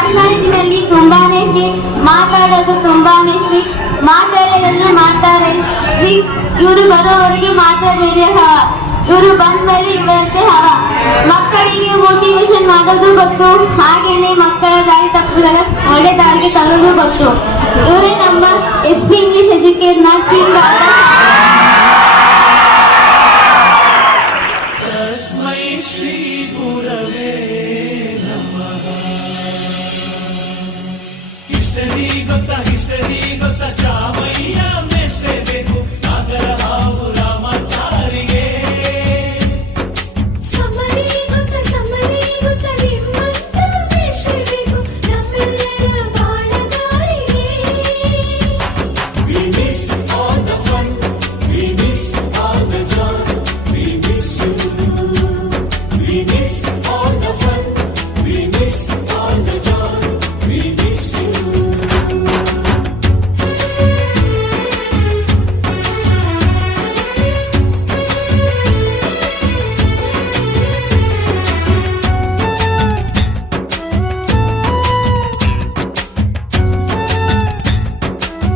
ಪರ್ಸನಾಲಿಟಿನಲ್ಲಿ ತುಂಬಾನೇ ಫಿಟ್, ಮಾತಾಡೋದು ತುಂಬಾನೇ ಸ್ಟ್ರಿಕ್ಟ್, ಮಾತಾಡೋದನ್ನು ಮಾಡ್ತಾರೆ ಸ್ಟ್ರಿಕ್ಟ್. ಇವರು ಬರೋವರೆಗೆ ಮಾತಾಡಬೇಡಿ ಇವರು ಬಂದ್ಮೇಲೆ ಇವರಂತೆ ಮಕ್ಕಳಿಗೆ ಮೋಟಿವೇಶನ್ ಮಾಡೋದು ಗೊತ್ತು, ಹಾಗೇನೆ ಮಕ್ಕಳ ದಾರಿ ತಪ್ಪಿದಾಗ ಒಳ್ಳೆ ದಾರಿಗೆ ತರೋದು ಗೊತ್ತು. ಇವರೇ ನಮ್ಮ SP ಇಂಗ್ಲಿಷ್ ಎಜುಕೇಟ್ ನ ಕಿಂಗ್ ಆದ ಶ್ರೀ ಗುರವೇ ನಮಃ. ಹಿಸ್ಟರಿ ಗೊತ್ತಾ ಚಾಮಯ್ಯ